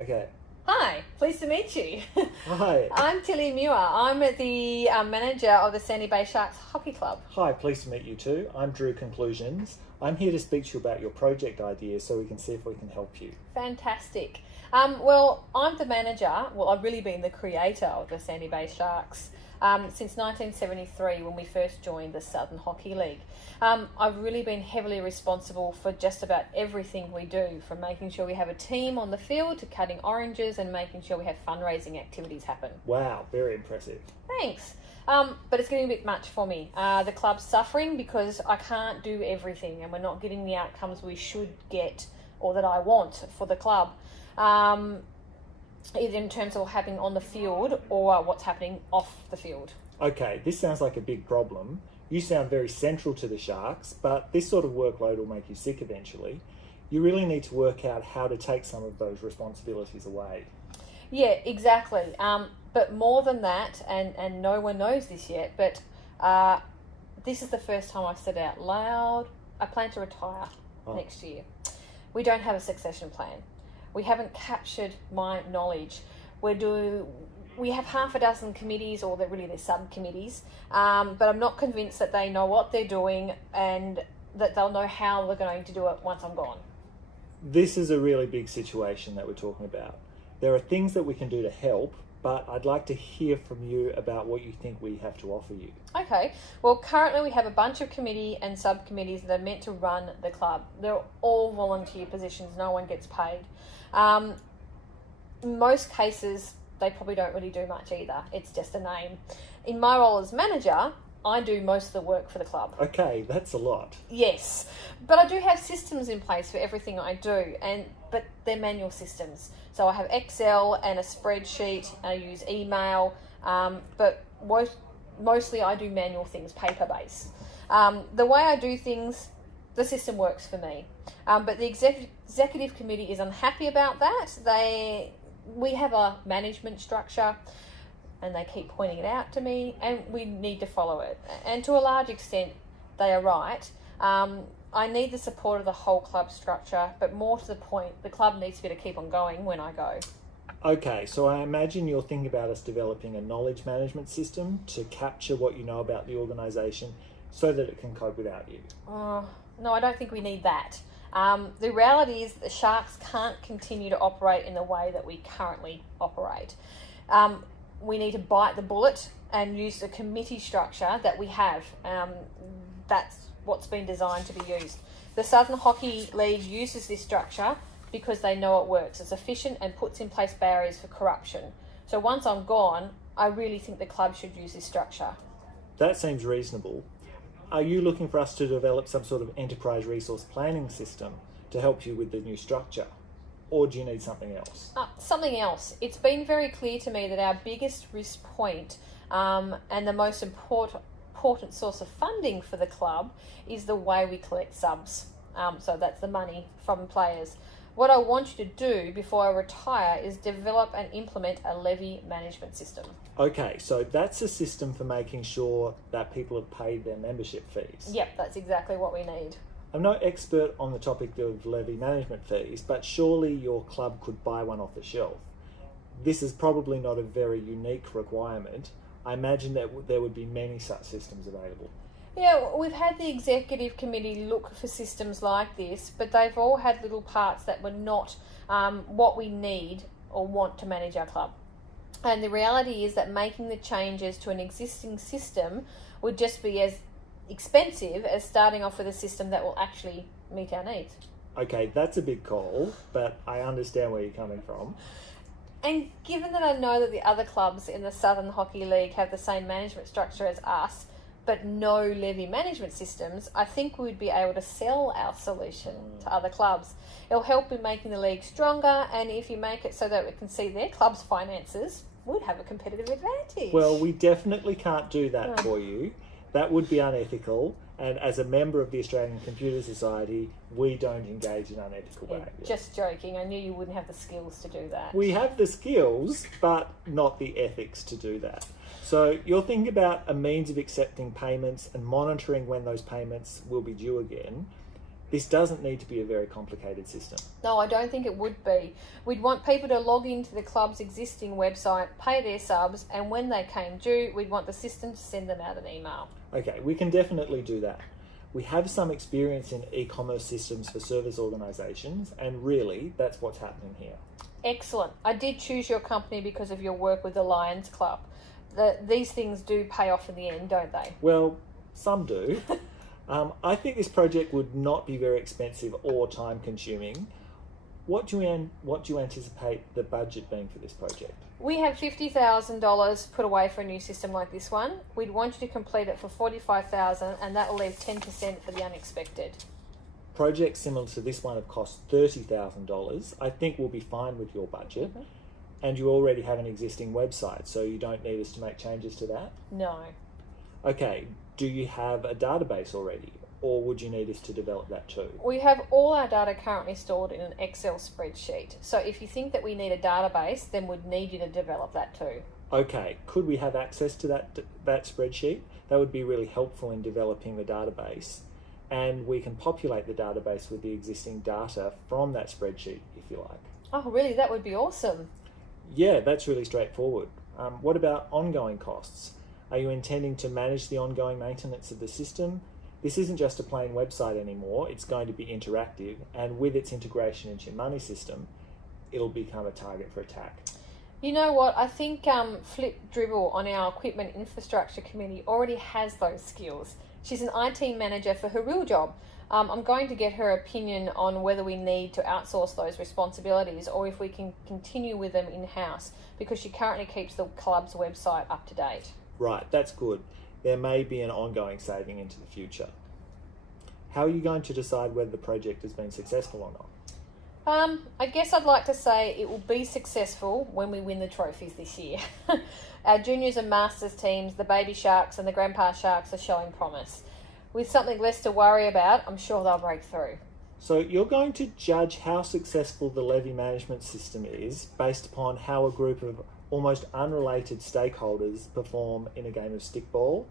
Okay. Hi, pleased to meet you. Hi. I'm Tilly Muir. I'm the manager of the Sandy Bay Sharks Hockey Club. Hi, pleased to meet you too. I'm Drew Conclusions. I'm here to speak to you about your project ideas so we can see if we can help you. Fantastic. Well, I'm the manager. Well, I've really been the creator of the Sandy Bay Sharks since 1973 when we first joined the Southern Hockey League. I've really been heavily responsible for just about everything we do, from making sure we have a team on the field to cutting oranges and making sure we have fundraising activities happen. Wow, very impressive. Thanks. But it's getting a bit much for me. The club's suffering because I can't do everything and we're not getting the outcomes we should get or that I want for the club. Either in terms of what's happening on the field or what's happening off the field. Okay, this sounds like a big problem. You sound very central to the Sharks, but this sort of workload will make you sick eventually. You really need to work out how to take some of those responsibilities away. Yeah, exactly. But more than that, and no one knows this yet, but this is the first time I've said out loud, I plan to retire next year. We don't have a succession plan. We haven't captured my knowledge. We have half a dozen committees, or they're subcommittees, but I'm not convinced that they know what they're doing and that they'll know how they're going to do it once I'm gone. This is a really big situation that we're talking about. There are things that we can do to help, but I'd like to hear from you about what you think we have to offer you. Okay, well currently we have a bunch of committee and subcommittees that are meant to run the club. They're all volunteer positions, no one gets paid. In most cases, they probably don't really do much either. It's just a name. In my role as manager, I do most of the work for the club. Okay, that's a lot. Yes, but I do have systems in place for everything I do, but they're manual systems. So I have Excel and a spreadsheet, and I use email, but mostly I do manual things, paper-based. The way I do things, the system works for me. But the executive committee is unhappy about that. We have a management structure and they keep pointing it out to me and we need to follow it. And to a large extent, they are right. I need the support of the whole club structure, but more to the point, the club needs me to keep on going when I go. Okay, so I imagine you're thinking about us developing a knowledge management system to capture what you know about the organisation so that it can cope without you. No, I don't think we need that. The reality is the Sharks can't continue to operate in the way that we currently operate. We need to bite the bullet and use the committee structure that we have. That's what's been designed to be used. The Southern Hockey League uses this structure because they know it works. It's efficient and puts in place barriers for corruption. So once I'm gone, I really think the club should use this structure. That seems reasonable. Are you looking for us to develop some sort of enterprise resource planning system to help you with the new structure? Or do you need something else? Something else. It's been very clear to me that our biggest risk point and the most important source of funding for the club is the way we collect subs. So that's the money from players. What I want you to do before I retire is develop and implement a levy management system. Okay, so that's a system for making sure that people have paid their membership fees. Yep, that's exactly what we need. I'm no expert on the topic of levy management fees, but surely your club could buy one off the shelf. This is probably not a very unique requirement. I imagine that there would be many such systems available. Yeah, we've had the executive committee look for systems like this, but they've all had little parts that were not what we need or want to manage our club. And the reality is that making the changes to an existing system would just be as expensive as starting off with a system that will actually meet our needs. Okay, that's a big call, but I understand where you're coming from. And given that I know that the other clubs in the Southern Hockey League have the same management structure as us, but no levy management systems, I think we'd be able to sell our solution to other clubs. It'll help in making the league stronger, and if you make it so that we can see their club's finances, we'd have a competitive advantage. Well, we definitely can't do that for you. That would be unethical, and as a member of the Australian Computer Society, we don't engage in unethical behaviour. Just joking, I knew you wouldn't have the skills to do that. We have the skills, but not the ethics to do that. So you're thinking about a means of accepting payments and monitoring when those payments will be due again. This doesn't need to be a very complicated system. No, I don't think it would be. We'd want people to log into the club's existing website, pay their subs, and when they came due, we'd want the system to send them out an email. Okay, we can definitely do that. We have some experience in e-commerce systems for service organisations, and really, that's what's happening here. Excellent. I did choose your company because of your work with the Lions Club. These things do pay off in the end, don't they? Well, some do. I think this project would not be very expensive or time-consuming. What do you anticipate the budget being for this project? We have $50,000 put away for a new system like this one. We'd want you to complete it for $45,000, and that will leave 10% for the unexpected. Projects similar to this one have cost $30,000. I think we'll be fine with your budget. Mm-hmm. And you already have an existing website, so you don't need us to make changes to that? No. Okay, do you have a database already, or would you need us to develop that too? We have all our data currently stored in an Excel spreadsheet. So if you think that we need a database, then we'd need you to develop that too. Okay, could we have access to that spreadsheet? That would be really helpful in developing the database. And we can populate the database with the existing data from that spreadsheet, if you like. Oh, really? That would be awesome. Yeah, that's really straightforward. What about ongoing costs? Are you intending to manage the ongoing maintenance of the system? This isn't just a plain website anymore. It's going to be interactive, and with its integration into your money system, it'll become a target for attack. You know what? I think Flip Dribble on our Equipment Infrastructure Committee already has those skills. She's an IT manager for her real job. I'm going to get her opinion on whether we need to outsource those responsibilities or if we can continue with them in-house, because she currently keeps the club's website up to date. Right, that's good. There may be an ongoing saving into the future. How are you going to decide whether the project has been successful or not? I guess I'd like to say it will be successful when we win the trophies this year. Our juniors and masters teams, the baby sharks and the grandpa sharks, are showing promise. With something less to worry about, I'm sure they'll break through. So you're going to judge how successful the levy management system is based upon how a group of almost unrelated stakeholders perform in a game of stickball.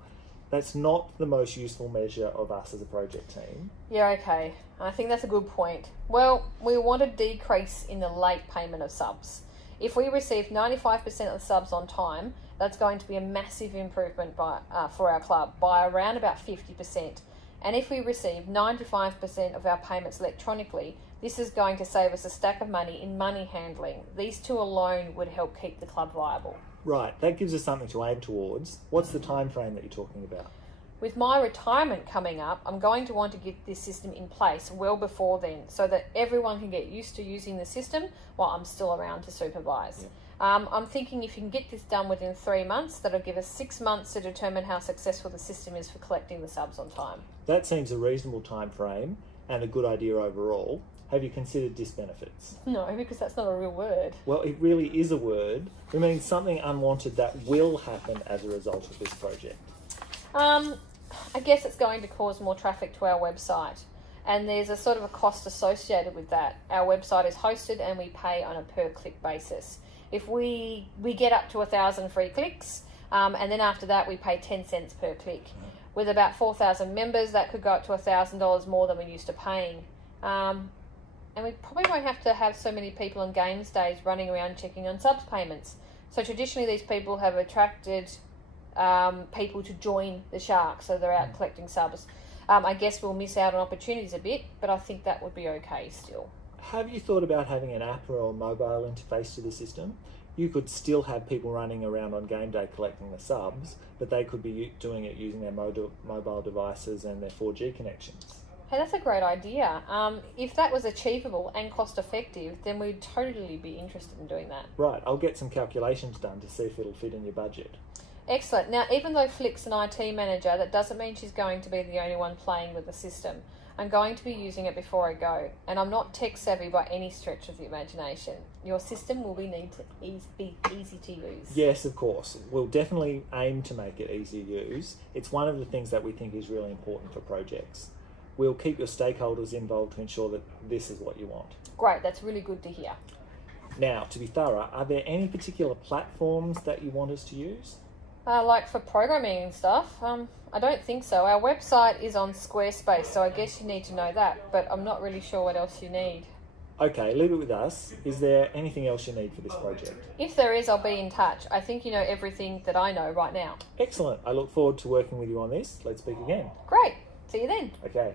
That's not the most useful measure of us as a project team. Yeah, okay. I think that's a good point. Well, we want a decrease in the late payment of subs. If we receive 95% of the subs on time, that's going to be a massive improvement for our club by around about 50%. And if we receive 95% of our payments electronically, this is going to save us a stack of money in money handling. These two alone would help keep the club viable. Right, that gives us something to aim towards. What's the time frame that you're talking about? With my retirement coming up, I'm going to want to get this system in place well before then, so that everyone can get used to using the system while I'm still around to supervise. Yeah. I'm thinking if you can get this done within 3 months, that'll give us 6 months to determine how successful the system is for collecting the subs on time. That seems a reasonable time frame and a good idea overall. Have you considered disbenefits? No, because that's not a real word. Well, it really is a word. It means something unwanted that will happen as a result of this project. I guess it's going to cause more traffic to our website, and there's a sort of a cost associated with that. Our website is hosted and we pay on a per click basis. If we get up to 1,000 free clicks, and then after that we pay 10 cents per click. With about 4,000 members, that could go up to $1,000 more than we're used to paying. And we probably won't have to have so many people on games days running around checking on subs payments. So traditionally these people have attracted people to join the Sharks, so they're out collecting subs. I guess we'll miss out on opportunities a bit, but I think that would be okay still. Have you thought about having an app or a mobile interface to the system? You could still have people running around on game day collecting the subs, but they could be doing it using their mobile devices and their 4G connections. Hey, that's a great idea. If that was achievable and cost effective, then we'd totally be interested in doing that. Right, I'll get some calculations done to see if it'll fit in your budget. Excellent. Now, even though Flick's an IT manager, that doesn't mean she's going to be the only one playing with the system. I'm going to be using it before I go, and I'm not tech savvy by any stretch of the imagination. Your system will be easy to use. Yes, of course. We'll definitely aim to make it easy to use. It's one of the things that we think is really important for projects. We'll keep your stakeholders involved to ensure that this is what you want. Great, that's really good to hear. Now, to be thorough, are there any particular platforms that you want us to use? Like for programming and stuff, I don't think so. Our website is on Squarespace, so I guess you need to know that, but I'm not really sure what else you need. Okay, leave it with us. Is there anything else you need for this project? If there is, I'll be in touch. I think you know everything that I know right now. Excellent. I look forward to working with you on this. Let's speak again. Great. See you then. Okay.